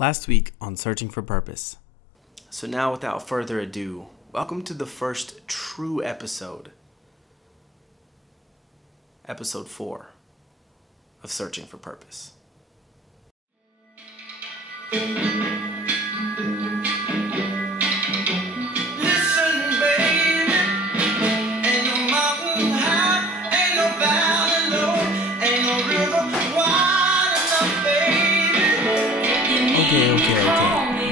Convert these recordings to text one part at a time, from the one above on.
Last week on Searching for Purpose. So now, without further ado, welcome to the first true episode. Episode 4 of Searching for Purpose. Okay.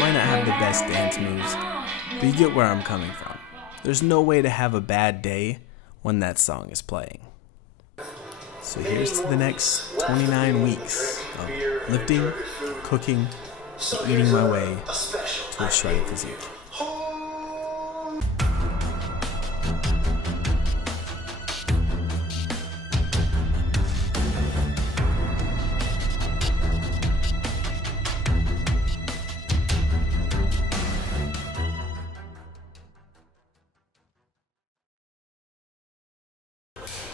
Might not have the best dance moves, but you get where I'm coming from. There's no way to have a bad day when that song is playing. So here's to the next 29 weeks of lifting, cooking, and eating my way to a shredded physique.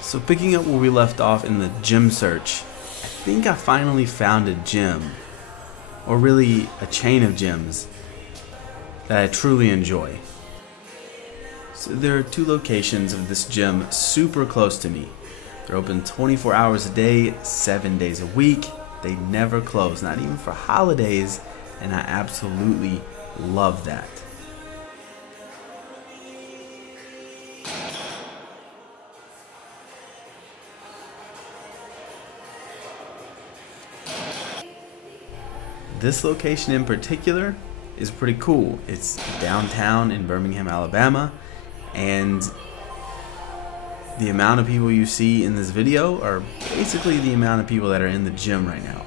So picking up where we left off in the gym search, I think I finally found a gym, or really a chain of gyms, that I truly enjoy. So there are 2 locations of this gym super close to me. They're open 24 hours a day, 7 days a week. They never close, not even for holidays, and I absolutely love that. This location in particular is pretty cool. It's downtown in Birmingham, Alabama, and the amount of people you see in this video are basically the amount of people that are in the gym right now.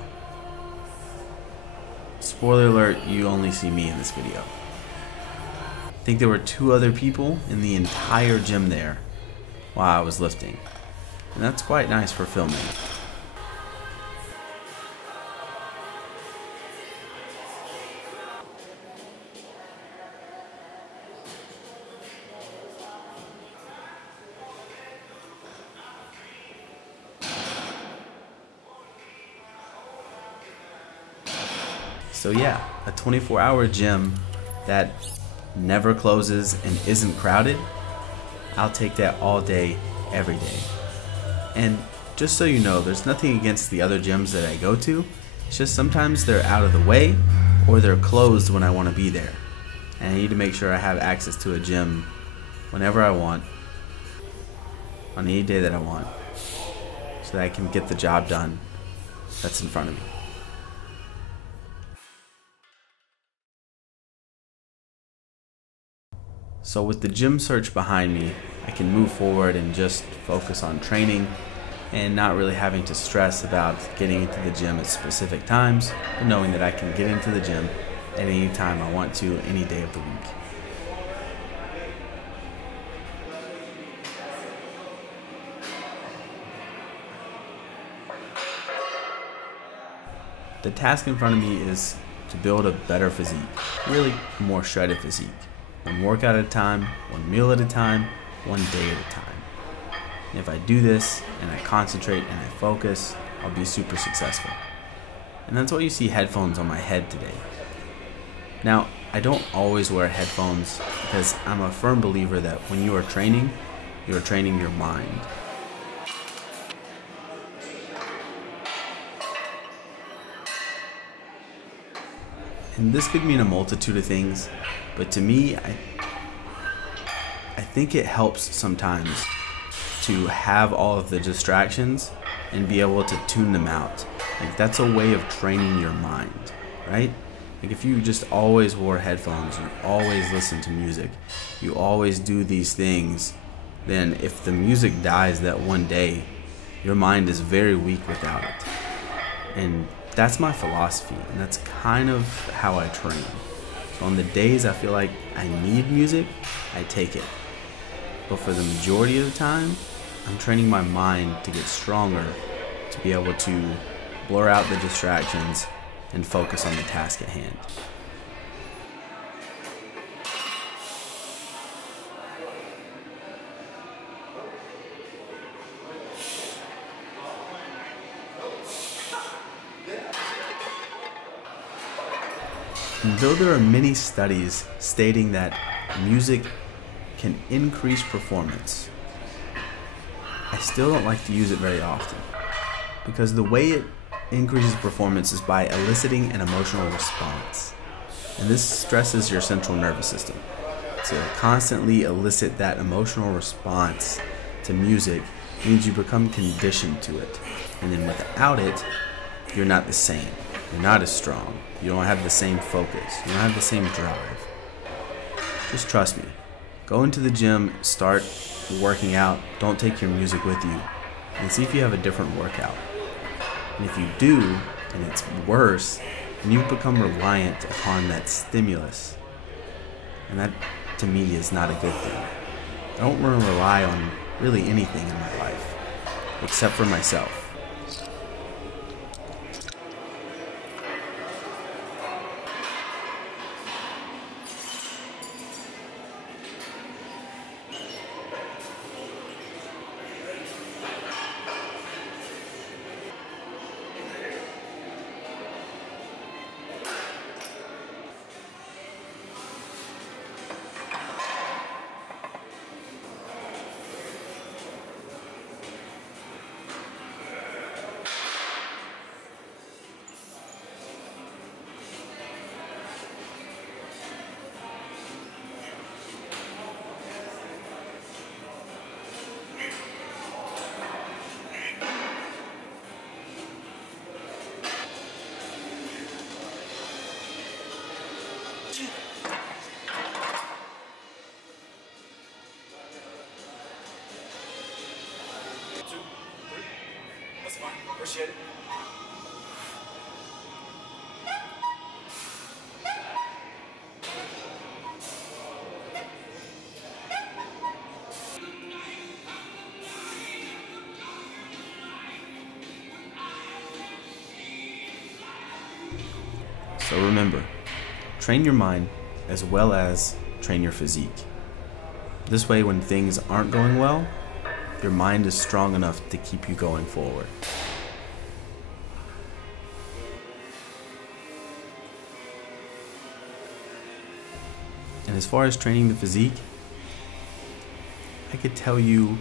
Spoiler alert, you only see me in this video. I think there were 2 other people in the entire gym there while I was lifting, and that's quite nice for filming. So yeah, a 24-hour gym that never closes and isn't crowded, I'll take that all day, every day. And just so you know, there's nothing against the other gyms that I go to. It's just sometimes they're out of the way or they're closed when I want to be there. And I need to make sure I have access to a gym whenever I want, on any day that I want, so that I can get the job done that's in front of me. So with the gym search behind me, I can move forward and just focus on training and not really having to stress about getting into the gym at specific times, but knowing that I can get into the gym at any time I want to, any day of the week. The task in front of me is to build a better physique, really a more shredded physique. 1 workout at a time, 1 meal at a time, 1 day at a time. And if I do this, and I concentrate and I focus, I'll be super successful. And that's why you see headphones on my head today. Now, I don't always wear headphones because I'm a firm believer that when you are training your mind. And this could mean a multitude of things, but to me, I think it helps sometimes to have all of the distractions and be able to tune them out. Like, that's a way of training your mind, right? Like, if you just always wore headphones, you always listen to music, you always do these things, then if the music dies that one day, your mind is very weak without it. And that's my philosophy, and that's kind of how I train. So on the days I feel like I need music, I take it. But for the majority of the time, I'm training my mind to get stronger, to be able to blur out the distractions and focus on the task at hand. And though there are many studies stating that music can increase performance, I still don't like to use it very often, because the way it increases performance is by eliciting an emotional response. And this stresses your central nervous system. To constantly elicit that emotional response to music means you become conditioned to it. And then without it, you're not the same. You're not as strong. You don't have the same focus. You don't have the same drive. Just trust me. Go into the gym, start working out. Don't take your music with you. And see if you have a different workout. And if you do, and it's worse, then you become reliant upon that stimulus. And that, to me, is not a good thing. I don't want to rely on really anything in my life, except for myself. Appreciate it. So remember, train your mind as well as train your physique. This way, when things aren't going well, your mind is strong enough to keep you going forward. And as far as training the physique, I could tell you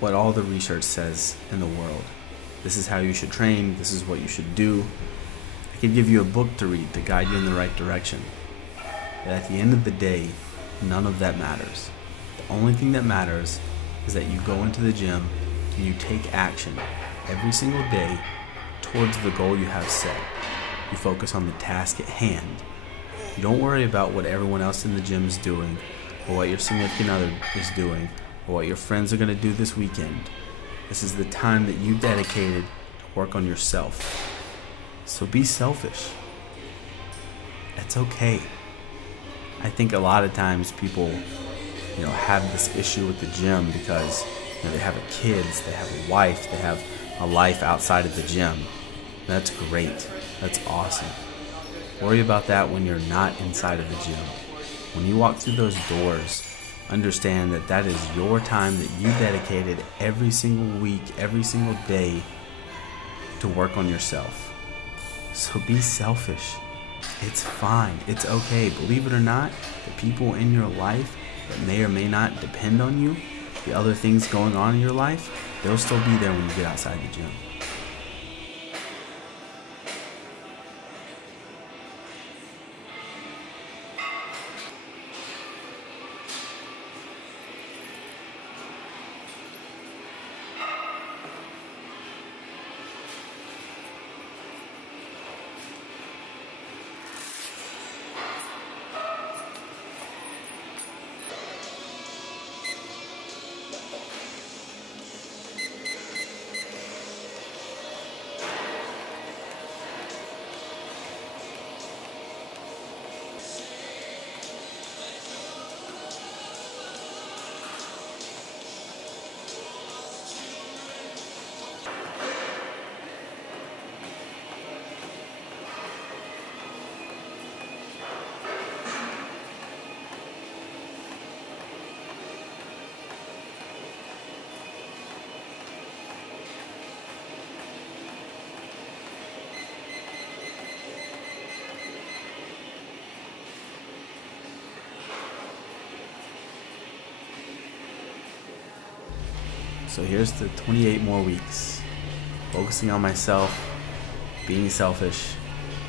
what all the research says in the world. This is how you should train, this is what you should do. I could give you a book to read to guide you in the right direction. But at the end of the day, none of that matters. The only thing that matters is that you go into the gym and you take action every single day towards the goal you have set. You focus on the task at hand. You don't worry about what everyone else in the gym is doing, or what your significant other is doing, or what your friends are going to do this weekend. This is the time that you dedicated to work on yourself. So be selfish. It's okay. I think a lot of times people, have this issue with the gym because they have kids, they have a wife, they have a life outside of the gym. That's great. That's awesome. Worry about that when you're not inside of the gym. When you walk through those doors, understand that that is your time that you dedicated every single week, every single day to work on yourself. So be selfish. It's fine. It's okay. Believe it or not, the people in your life that may or may not depend on you, the other things going on in your life, they'll still be there when you get outside the gym. So here's the 28 more weeks. Focusing on myself, being selfish,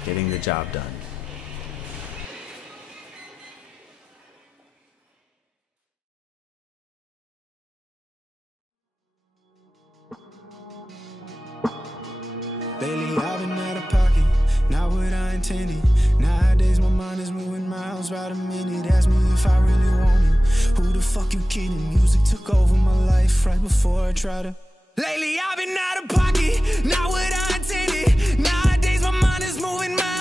getting the job done. Lately I've been out of pocket, not what I intended. Nowadays my mind is moving miles by the minute. Ask me if I really want it. Who the fuck you kidding? Music took over my life right before I tried to. Lately I've been out of pocket, not what I intended. Nowadays my mind is moving miles